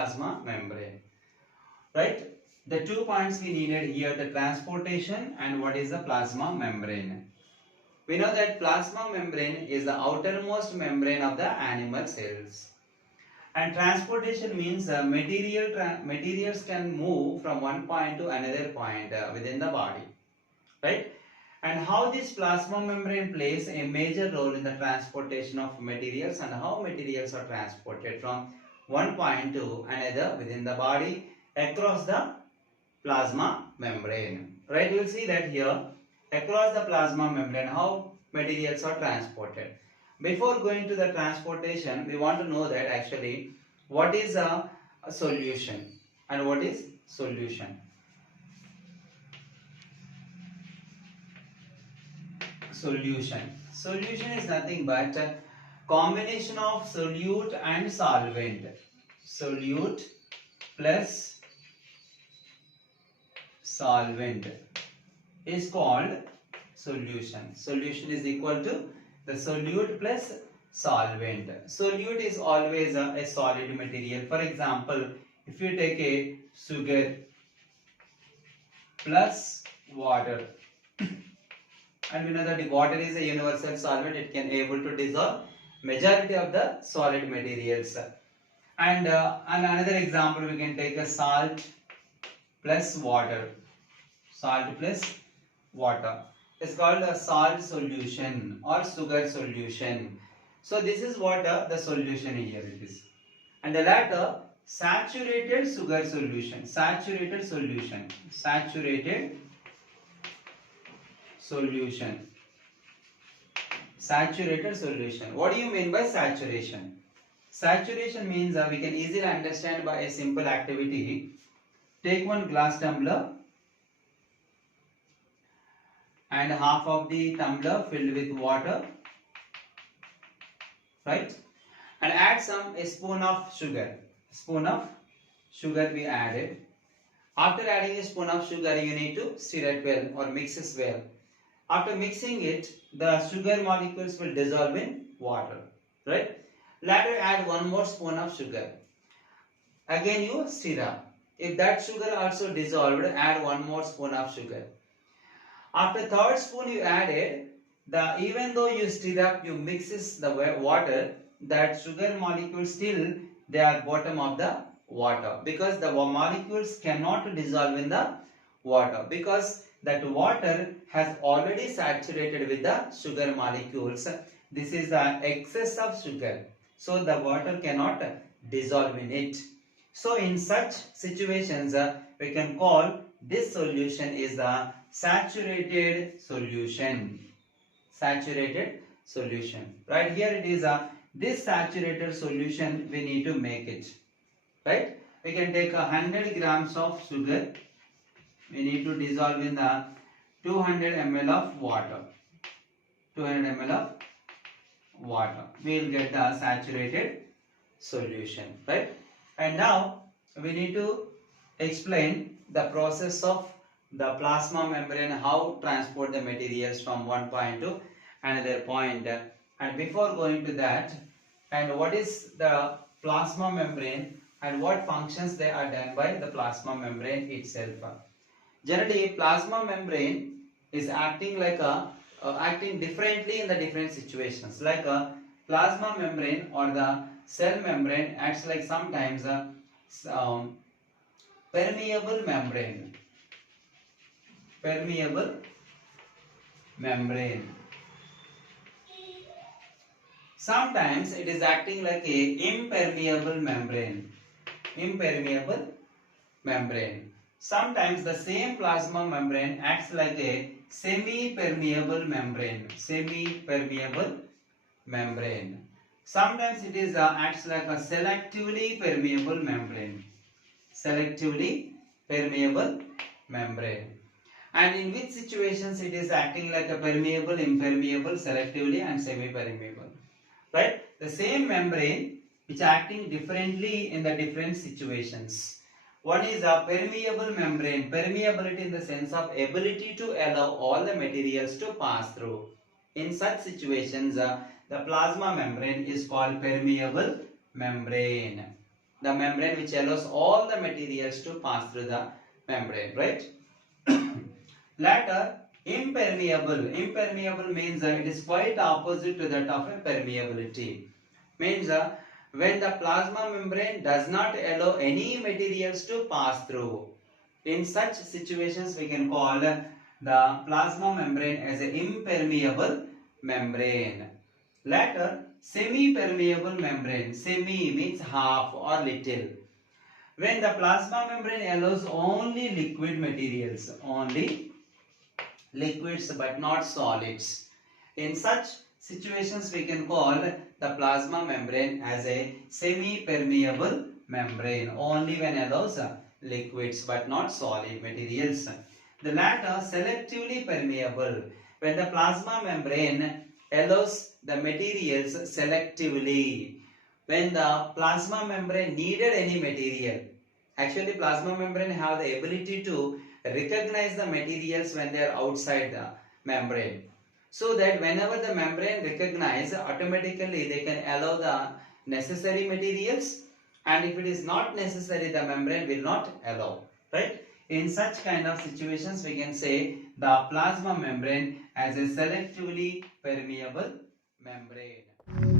plasma membrane. Right? The 2 points we needed here, the transportation and what is the plasma membrane. We know that plasma membrane is the outermost membrane of the animal cells. And transportation means materials can move from one point to another point within the body. Right? And how this plasma membrane plays a major role in the transportation of materials and how materials are transported from one point to another within the body across the plasma membrane. Right, you will see that here across the plasma membrane how materials are transported. Before going to the transportation, we want to know that actually what is a solution and what is solution. Solution is nothing but a combination of solute and solvent. Solute plus solvent is called solution. Solution is equal to the solute plus solvent. Solute is always a solid material. For example, if you take a sugar plus water, and we know that water is a universal solvent, it can able to dissolve majority of the solid materials. And another example, we can take a salt plus water. Salt plus water. It's called a salt solution or sugar solution. So this is what the solution here it is. And the latter, saturated sugar solution. Saturated solution. Saturated solution. Saturated solution. What do you mean by saturation? Saturation means we can easily understand by a simple activity. Take one glass tumbler and half of the tumbler filled with water, right? And add a spoon of sugar. Spoon of sugar we added. After adding a spoon of sugar, you need to stir it well or mix it well. After mixing it, the sugar molecules will dissolve in water, right? Later add one more spoon of sugar. Again you stir up. If that sugar also dissolved, add one more spoon of sugar. After third spoon you added, even though you stir up, you mixes the water, that sugar molecules still they are bottom of the water because the molecules cannot dissolve in the water because that water has already saturated with the sugar molecules. This is the excess of sugar. So the water cannot dissolve in it. So in such situations, we can call this solution is the saturated solution. Saturated solution. Right here it is this saturated solution we need to make it. Right? We can take 100 grams of sugar. We need to dissolve in the 200 ml of water. 200 ml of water. We will get the saturated solution. Right? And now we need to explain the process of the plasma membrane, how transport the materials from one point to another point. And before going to that, and what is the plasma membrane and what functions they are done by the plasma membrane itself. Generally, plasma membrane is acting like acting differently in the different situations. Like a plasma membrane or the cell membrane acts like sometimes a permeable membrane. Permeable membrane. Sometimes it is acting like a impermeable membrane. Impermeable membrane. Sometimes the same plasma membrane acts like a semi-permeable membrane. Semi-permeable membrane. Sometimes it is acts like a selectively permeable membrane. Selectively permeable membrane. And in which situations it is acting like a permeable, impermeable, selectively and semi-permeable. Right? The same membrane which acting differently in the different situations. One is a permeable membrane. Permeability in the sense of ability to allow all the materials to pass through. In such situations, the plasma membrane is called permeable membrane. the membrane which allows all the materials to pass through the membrane, right? Latter, impermeable. Impermeable means it is quite opposite to that of a permeability. Means when the plasma membrane does not allow any materials to pass through. In such situations, we can call the plasma membrane as an impermeable membrane. Latter, semi-permeable membrane. Semi means half or little. When the plasma membrane allows only liquid materials, only liquids but not solids. In such situations, we can call the plasma membrane as a semi-permeable membrane, only when allows liquids but not solid materials. The latter, selectively permeable. When the plasma membrane allows the materials selectively. When the plasma membrane needed any material, actually plasma membrane have the ability to recognize the materials when they are outside the membrane. So that whenever the membrane recognize, automatically they can allow the necessary materials, and if it is not necessary, the membrane will not allow, right? In such kind of situations, we can say the plasma membrane as a selectively permeable membrane.